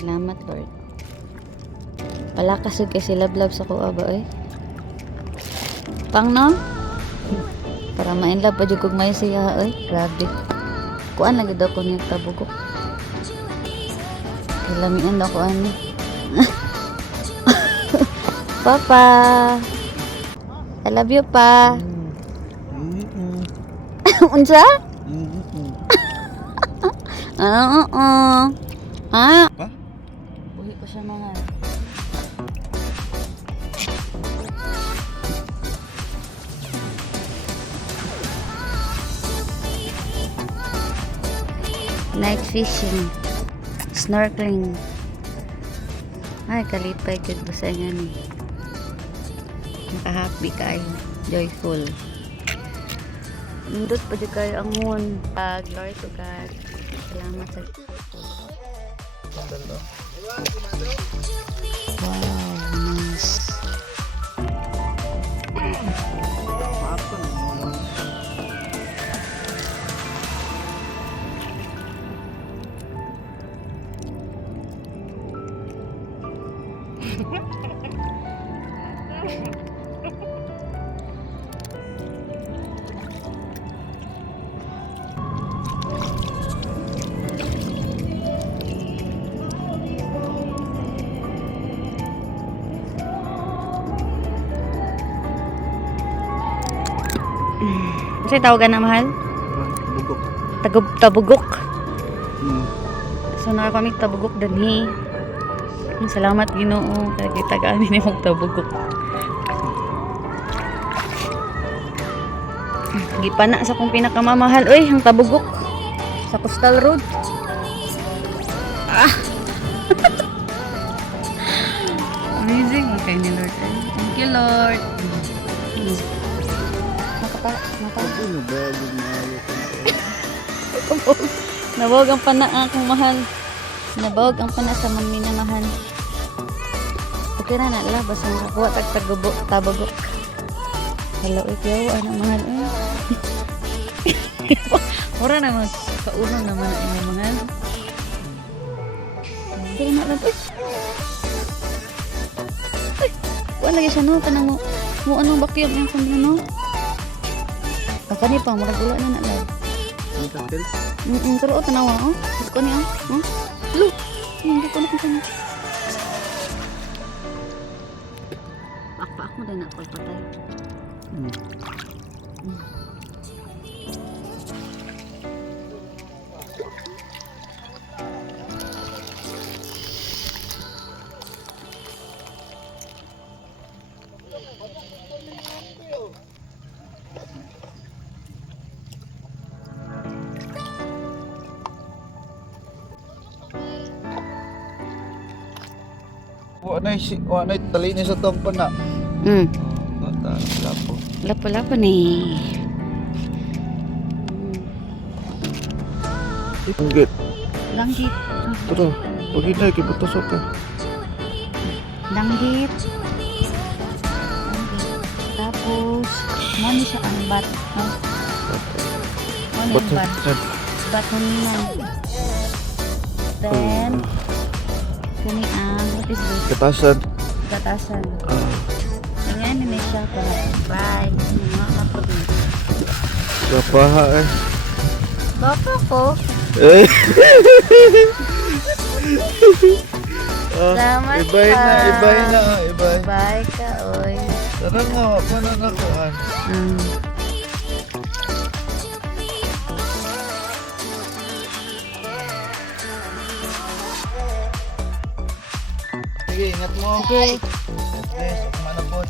Salamat, Lord. Palakas yun kasi love sa kuha ba, eh. Pang, no? Para ma-inlove pa dyan kung may siya, eh. Grabe. Kuan lagi daw ko niya tabugok. Kilamian daw ko ano. Papa! I love you, pa. Unsa? Oo. Ha? Pa? Buhi ko siya mga. Night fishing. Snorkeling. Ay, kalipay kag basa nga ni. Naka-happy kayo. Joyful. Nindot pa dyan kayo ang moon. Glory to God. Salamat sa... Wow, nice. Kasi tawagan na mahal? Bugok. Tabugok. Hmm. So nakakamig tabugok danhi. Salamat Ginoo kay gitagaan ni mong tabugok. Gipana sa kong pinakamamahal oy, ang tabugok sa Coastal Road. Ah. Amazing, okay ni Lord. Thank you, Lord. Mata. Ano ba yung maayo ko? Nabawag ang pana akong mahal. Nabawag ang pana sa mga minamahal. Okay na nala, basta nakakuha tabugok. Hello, ikaw, ano mahal? Mura naman, kauno naman ang mahal. Kaya na lang, ay, wala lagi siya no, kanang mo anong bakyot yung kung no? Kani pang maragula na lang. Ang kakil? Pero o tanawa, oh. Gusto ko niya, oh. Look, hindi ko na kung Pakpak mo din ako patay. Wala na talini sa tampan na. Bata, lapo. Lapo-lapo ni. Langgit. Langgit. Tara, pagi na, kibutasok ka. Langgit. Tapos, mani siya ang bat. Mani ang bat. Bat mo nila. Then, kani ang, what is this? Katasan. Batasan. Ngayon na siya ko. Bye. Mga kapatid. Kapaha eh. Bapa ko. Eh. Salamat Ibay ka. na. Bye ka, oy. Tara nga, pananakuan. Sige, ingat mo. Sige. Yes, manapot.